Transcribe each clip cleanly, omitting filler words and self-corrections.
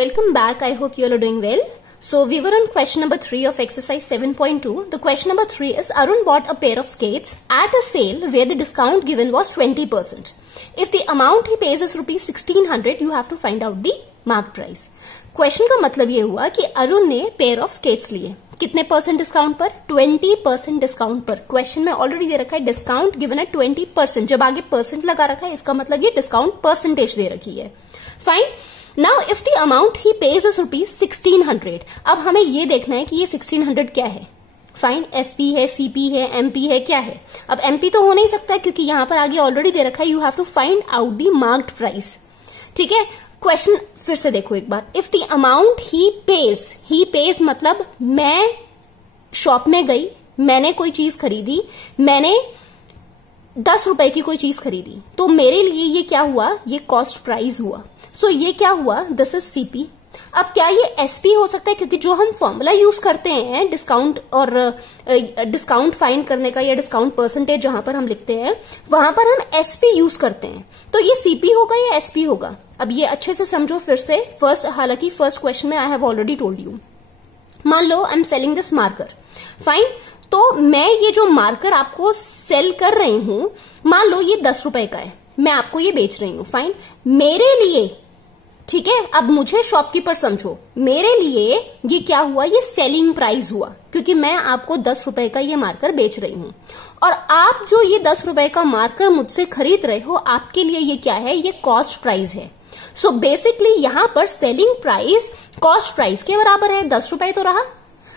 welcome back. I hope you all are doing well. So we were on question number 3 of exercise 7.2. The question number 3 is Arun bought a pair of skates at a sale where the discount given was 20%. If the amount he pays is rupees 1600, you have to find out the mark price. Question का मतलब ये हुआ कि अरुण ने pair of skates लिए कितने percent discount पर? 20% discount पर. क्वेश्चन में ऑलरेडी दे रखा है डिस्काउंट गिवन है 20%. जब आगे परसेंट लगा रखा है इसका मतलब ये डिस्काउंट परसेंटेज दे रखी है. Fine. Now if the amount he page is rupees 1600. अब हमें ये देखना है कि ये 1600 क्या है. फाइन. एसपी है, सीपी है, एमपी है, क्या है? अब एमपी तो हो नहीं सकता क्योंकि यहां पर आगे ऑलरेडी दे रखा है you have to find out the marked price. ठीक है. क्वेश्चन फिर से देखो एक बार. If the amount he pays मतलब मैं शॉप में गई, मैंने कोई चीज खरीदी, मैंने 10 रुपए की कोई चीज खरीदी, तो मेरे लिए ये क्या हुआ? ये कॉस्ट प्राइस हुआ. सो ये क्या हुआ? This is CP. अब क्या ये एसपी हो सकता है? क्योंकि जो हम फॉर्मूला यूज करते हैं डिस्काउंट और डिस्काउंट फाइंड करने का या डिस्काउंट परसेंटेज जहां पर हम लिखते हैं वहां पर हम एसपी यूज करते हैं. तो ये सीपी होगा या एसपी होगा? अब ये अच्छे से समझो फिर से. हालांकि फर्स्ट क्वेश्चन में I have already told you. मान लो I am selling this marker. Fine. तो मैं ये जो मार्कर आपको सेल कर रही हूं, मान लो ये 10 रुपए का है, मैं आपको ये बेच रही हूं. फाइन. मेरे लिए, ठीक है, अब मुझे शॉपकीपर समझो, मेरे लिए ये क्या हुआ? ये सेलिंग प्राइस हुआ क्योंकि मैं आपको 10 रुपए का ये मार्कर बेच रही हूं और आप जो ये 10 रुपए का मार्कर मुझसे खरीद रहे हो आपके लिए ये क्या है? ये कॉस्ट प्राइस है. सो बेसिकली यहां पर सेलिंग प्राइस कॉस्ट प्राइस के बराबर है. 10 रुपए तो रहा,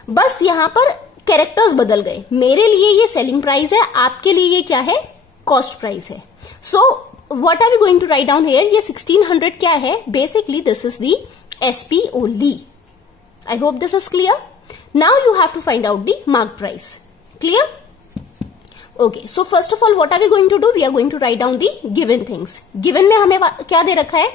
बस यहां पर कैरेक्टर्स बदल गए. मेरे लिए ये सेलिंग प्राइस है, आपके लिए ये क्या है? कॉस्ट प्राइस है. सो what are we going to write down here? ये 1600 क्या है? Basically this is the SP only. I hope this is clear. Now you have to find out the mark price. Clear? Okay. So first of all, what are we going to do? We are going to write down the given things. Given में हमें क्या दे रखा है?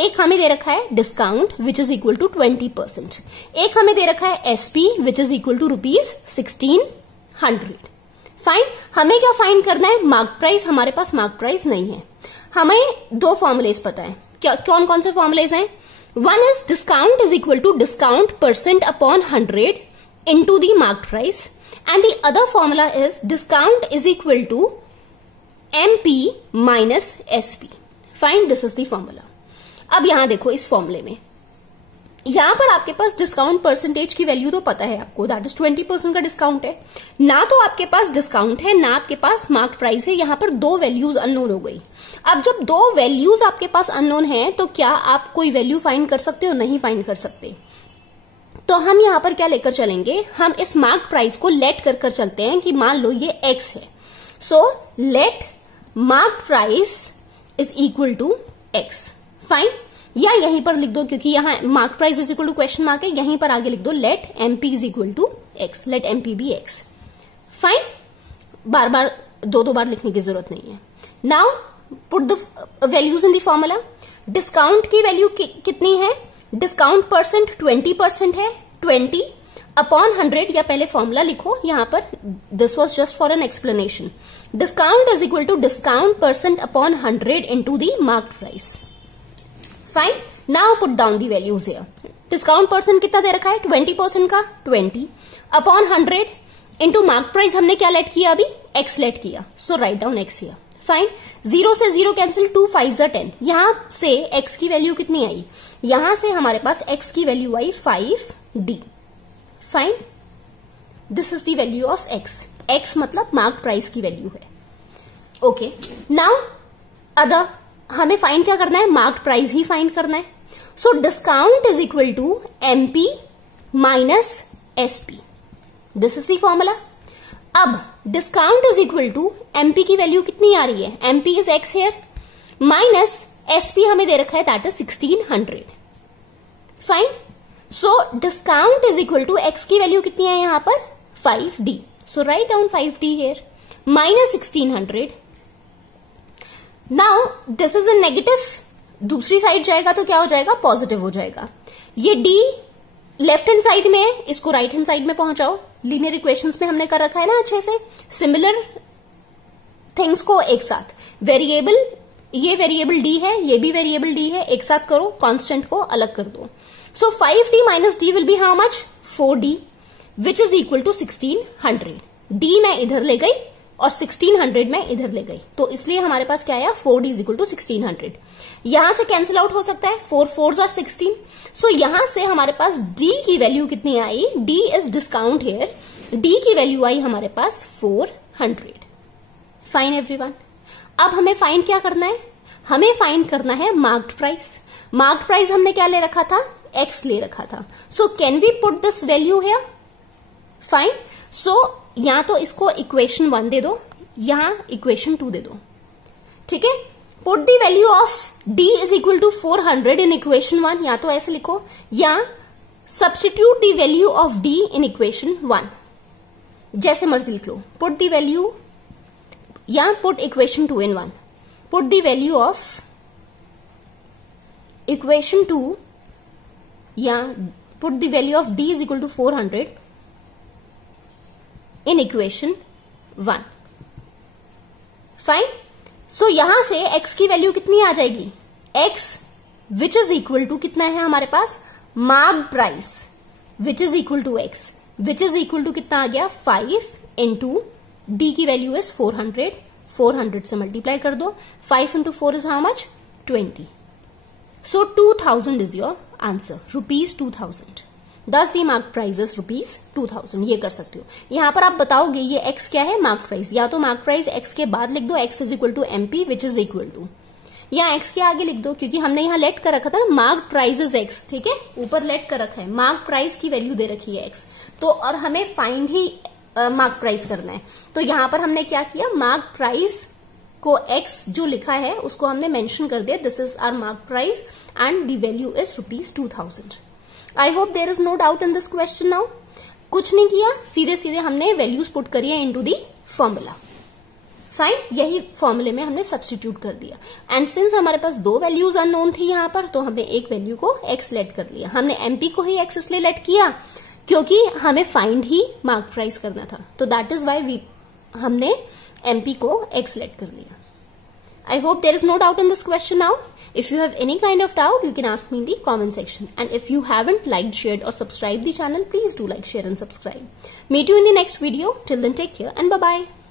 एक हमें दे रखा है discount which is equal to 20%. एक हमें दे रखा है SP which is equal to rupees 1600. Fine. हमें क्या फाइंड करना है? Mark price. हमारे पास मार्क प्राइस नहीं है. हमें 2 फॉर्मुलेज पता है. क्या कौन कौन से फॉर्मुलेज हैं? One is discount is equal to discount percent upon 100 into the mark price and the other formula is discount is equal to MP minus SP. Fine. This is the formula. अब यहां देखो इस फॉर्मूले में यहां पर आपके पास डिस्काउंट परसेंटेज की वैल्यू तो पता है आपको, दैट इज 20% का डिस्काउंट है. ना तो आपके पास डिस्काउंट है ना आपके पास मार्क प्राइस है. यहां पर 2 वैल्यूज अननोन हो गई. अब जब 2 वैल्यूज आपके पास अननोन है तो क्या आप कोई वैल्यू फाइंड कर सकते हो? नहीं फाइंड कर सकते. तो हम यहां पर क्या लेकर चलेंगे? हम इस मार्क प्राइस को लेट कर चलते हैं कि मान लो ये x है. So let mark price is equal to x. Fine. या यहीं पर लिख दो क्योंकि यहां mark price is equal to question mark है, यहीं पर आगे लिख दो let MP is equal to x. Let MP be x. Fine. बार बार 2 बार लिखने की जरूरत नहीं है. Now put the values in the formula. Discount की वैल्यू कितनी है? डिस्काउंट परसेंट 20% है. 20 अपॉन 100 या पहले फॉर्मूला लिखो यहां पर. This was just for an explanation. Discount is equal to discount percent upon 100 into the mark price. Fine. Now put down the values here. Discount percent कितना दे रखा है? 20% का 20 अपॉन 100 इंटू मार्क प्राइस. हमने क्या लेट किया? अभी x लेट किया. So write down x here. Fine. 0 से 0 कैंसिल. 2 5 10. यहां से x की वैल्यू कितनी आई? यहां से हमारे पास x की वैल्यू आई 5d. Fine. This is the value of x मतलब मार्क प्राइस की वैल्यू है. ओके. नाउ अदर हमें फाइंड क्या करना है? मार्क प्राइस ही फाइंड करना है. So discount is equal to MP minus SP. This is the formula. अब discount is equal to MP की वैल्यू कितनी आ रही है? MP is x here minus SP हमें दे रखा है that is 1600. Fine. So discount is equal to X की वैल्यू कितनी है यहां पर? 5d. So write down 5d here minus 1600. Now this is a negative. दूसरी साइड जाएगा तो क्या हो जाएगा? पॉजिटिव हो जाएगा. ये d लेफ्ट हैंड साइड में है, इसको राइट हैंड साइड में पहुंचाओ. लीनियर इक्वेशंस में हमने कर रखा है ना अच्छे से. सिमिलर थिंग्स को एक साथ. वेरिएबल, ये वेरिएबल d है, ये भी वेरिएबल d है, एक साथ करो. कांस्टेंट को अलग कर दो. So 5d minus d will be how much? 4d, which is equal to 1600. d मैं इधर ले गई और 1600 मैं इधर ले गई, तो इसलिए हमारे पास क्या आया? 4d is equal to 1600. यहां से कैंसिल आउट हो सकता है, 4 4s are 16. सो यहां से हमारे पास d की वैल्यू कितनी आई? d is discount here. d की वैल्यू आई हमारे पास 400. Fine everyone. अब हमें फाइंड क्या करना है? हमें फाइंड करना है मार्क्ड प्राइस. मार्क्ड प्राइस हमने क्या ले रखा था? x ले रखा था. So can we put this value here? Fine. So या तो इसको इक्वेशन 1 दे दो, यहां इक्वेशन 2 दे दो. ठीक है. Put the value of d is equal to 400 in equation 1, या तो ऐसे लिखो, या substitute the value of d in equation 1, जैसे मर्जी लिख लो. पुट द वैल्यू, या put equation 2 in 1. Put the value of equation 2, या put the value of d is equal to 400 in equation 1. Fine. So यहां से x की value कितनी आ जाएगी? x which is equal to कितना है हमारे पास? Marked price which is equal to x, which is equal to कितना आ गया? 5 इंटू d की वैल्यू इज 400. 400 से मल्टीप्लाई कर दो. 5 into 4 is how much? 20. So 2000 is your answer. ₹2000. दस दी मार्क प्राइस इज ₹2000. ये कर सकते हो. यहां पर आप बताओगे ये x क्या है? Mark price. या तो मार्क प्राइस x के बाद लिख दो, x is equal to MP which is equal to, या x के आगे लिख दो, क्योंकि हमने यहां लेट कर रखा था ना, मार्क प्राइस इज x. ठीक है, ऊपर लेट कर रखा है, मार्क प्राइस की वैल्यू दे रखी है x. तो और हमें फाइंड ही मार्क प्राइस करना है. तो यहां पर हमने क्या किया? मार्क प्राइस को x जो लिखा है उसको हमने मेंशन कर दिया. This is our mark price and the value is ₹2000. I hope there is no doubt in this question now. कुछ नहीं किया, सीधे सीधे हमने वैल्यूज पुट करी है इनटू दी फॉर्मूला. फाइन. यही फॉर्मूले में हमने सब्स्टिट्यूट कर दिया. एंड सिंस हमारे पास 2 वैल्यूज अननोन थी यहां पर, तो हमने एक वैल्यू को x लेट कर लिया. हमने MP को ही x इसलिए लेट किया क्योंकि हमें फाइंड ही मार्क प्राइस करना था. तो दैट इज वाई हमने MP को x लेट कर लिया. I hope there is no doubt in this question now. If you have any kind of doubt, you can ask me in the comment section. And if you haven't liked, shared or subscribed the channel, please do like, share and subscribe. Meet you in the next video. Till then, take care and bye-bye.